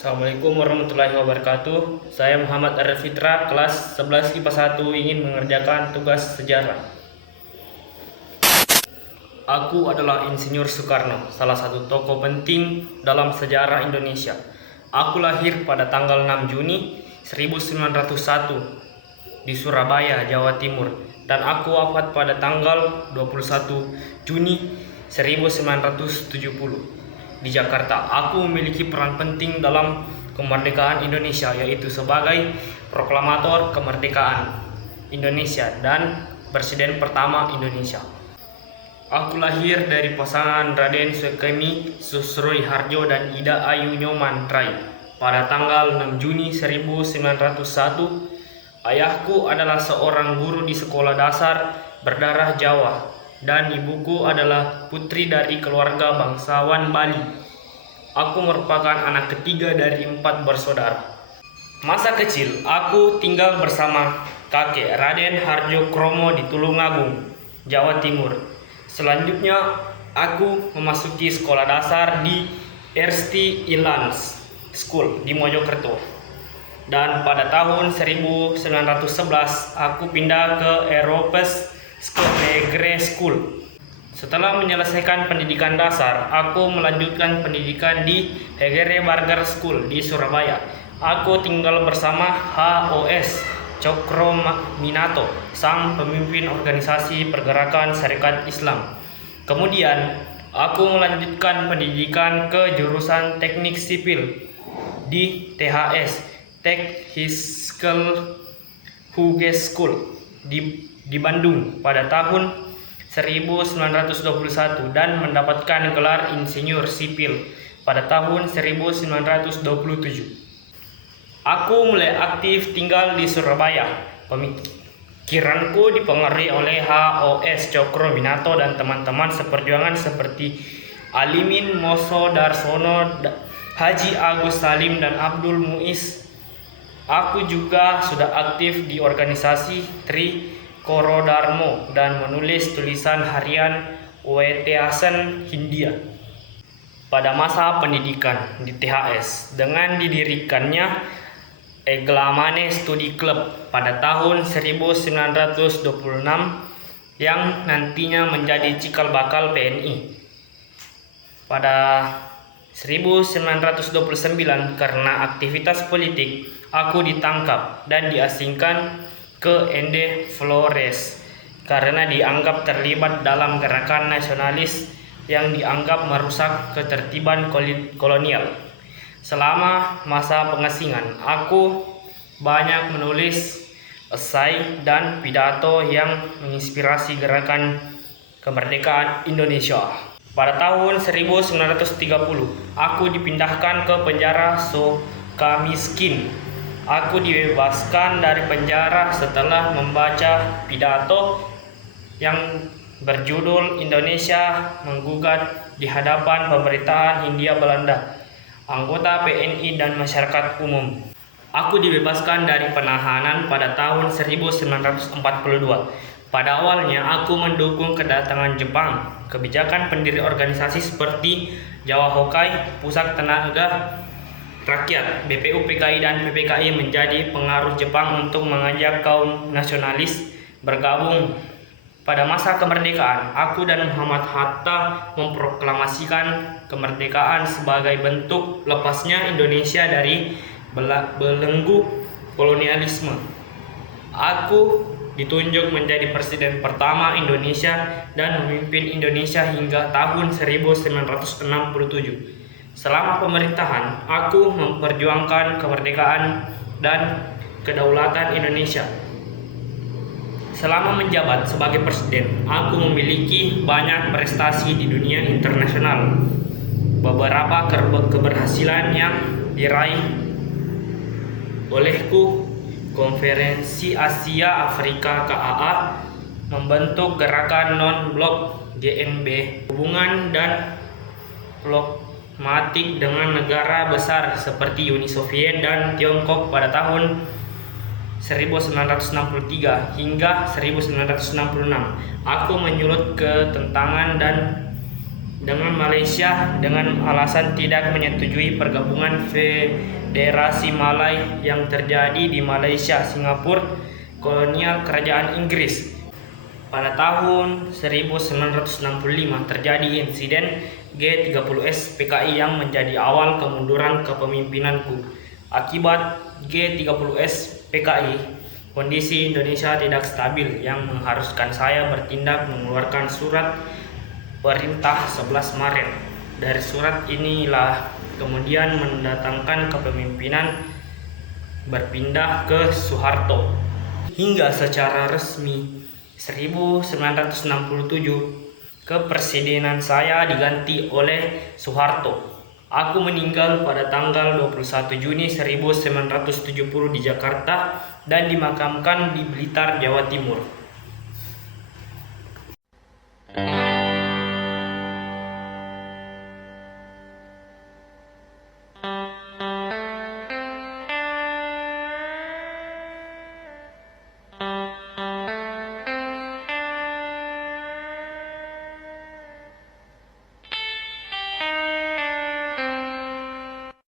Assalamualaikum warahmatullahi wabarakatuh. Saya Muhammad Arif Fitra, kelas 11 IPA 1, ingin mengerjakan tugas sejarah. Aku adalah Insinyur Soekarno, salah satu tokoh penting dalam sejarah Indonesia. Aku lahir pada tanggal 6 Juni 1901 di Surabaya, Jawa Timur, dan aku wafat pada tanggal 21 Juni 1970 di Jakarta. Aku memiliki peran penting dalam kemerdekaan Indonesia, yaitu sebagai proklamator kemerdekaan Indonesia dan Presiden pertama Indonesia. Aku lahir dari pasangan Raden Sukemi Susroi Harjo dan Ida Ayu Nyoman Trai pada tanggal 6 Juni 1901. Ayahku adalah seorang guru di sekolah dasar berdarah Jawa dan ibuku adalah putri dari keluarga bangsawan Bali. Aku merupakan anak ketiga dari 4 bersaudara. Masa kecil aku tinggal bersama kakek Raden Harjo Kromo di Tulungagung, Jawa Timur. Selanjutnya aku memasuki sekolah dasar di Ersti Ilans School di Mojokerto. Dan pada tahun 1911 aku pindah ke Europes Negre School. Setelah menyelesaikan pendidikan dasar, aku melanjutkan pendidikan di Hegere Barger School di Surabaya. Aku tinggal bersama HOS Cokrominato, sang pemimpin organisasi pergerakan Syarikat Islam. Kemudian, aku melanjutkan pendidikan ke jurusan Teknik Sipil di THS, Technische Hogeschool di Bandung pada tahun 1921 dan mendapatkan gelar Insinyur Sipil pada tahun 1927. Aku mulai aktif tinggal di Surabaya. Pemikiranku dipengaruhi oleh HOS Cokrominato dan teman-teman seperjuangan seperti Alimin Moso Darsono, Haji Agus Salim, dan Abdul Muiz. Aku juga sudah aktif di organisasi Tri Korodarmo dan menulis tulisan harian Weteasen Hindia. Pada masa pendidikan di THS, dengan didirikannya Eglamane Studi Club pada tahun 1926 yang nantinya menjadi cikal bakal PNI. Pada 1929 karena aktivitas politik, aku ditangkap dan diasingkan ke Ende Flores karena dianggap terlibat dalam gerakan nasionalis yang dianggap merusak ketertiban kolonial. Selama masa pengasingan, aku banyak menulis esai dan pidato yang menginspirasi gerakan kemerdekaan Indonesia. Pada tahun 1930, aku dipindahkan ke penjara Sukamiskin. Aku dibebaskan dari penjara setelah membaca pidato yang berjudul Indonesia Menggugat di hadapan pemerintahan Hindia Belanda, anggota PNI dan masyarakat umum. Aku dibebaskan dari penahanan pada tahun 1942. Pada awalnya aku mendukung kedatangan Jepang. Kebijakan pendiri organisasi seperti Jawa Hokai, Pusat Tenaga Rakyat, BPU-PKI dan PPKI menjadi pengaruh Jepang untuk mengajak kaum nasionalis bergabung. Pada masa kemerdekaan, aku dan Muhammad Hatta memproklamasikan kemerdekaan sebagai bentuk lepasnya Indonesia dari belenggu kolonialisme. Aku ditunjuk menjadi presiden pertama Indonesia dan memimpin Indonesia hingga tahun 1967. Selama pemerintahan, aku memperjuangkan kemerdekaan dan kedaulatan Indonesia. Selama menjabat sebagai presiden, aku memiliki banyak prestasi di dunia internasional. Beberapa keberhasilan yang diraih olehku: Konferensi Asia Afrika KAA, membentuk gerakan non-blok GNB, hubungan dan diplomatik dengan negara besar seperti Uni Soviet dan Tiongkok pada tahun 1963 hingga 1966. Aku menyulut ketentangan dan dengan Malaysia dengan alasan tidak menyetujui pergabungan Federasi Malay yang terjadi di Malaysia, Singapura, kolonial Kerajaan Inggris. Pada tahun 1965 terjadi insiden G30S PKI yang menjadi awal kemunduran kepemimpinanku. Akibat G30S PKI, kondisi Indonesia tidak stabil yang mengharuskan saya bertindak mengeluarkan surat perintah 11 Maret. Dari surat inilah kemudian mendatangkan kepemimpinan berpindah ke Soeharto. Hingga secara resmi 1967 kepresidenan saya diganti oleh Soeharto. Aku meninggal pada tanggal 21 Juni 1970 di Jakarta dan dimakamkan di Blitar, Jawa Timur.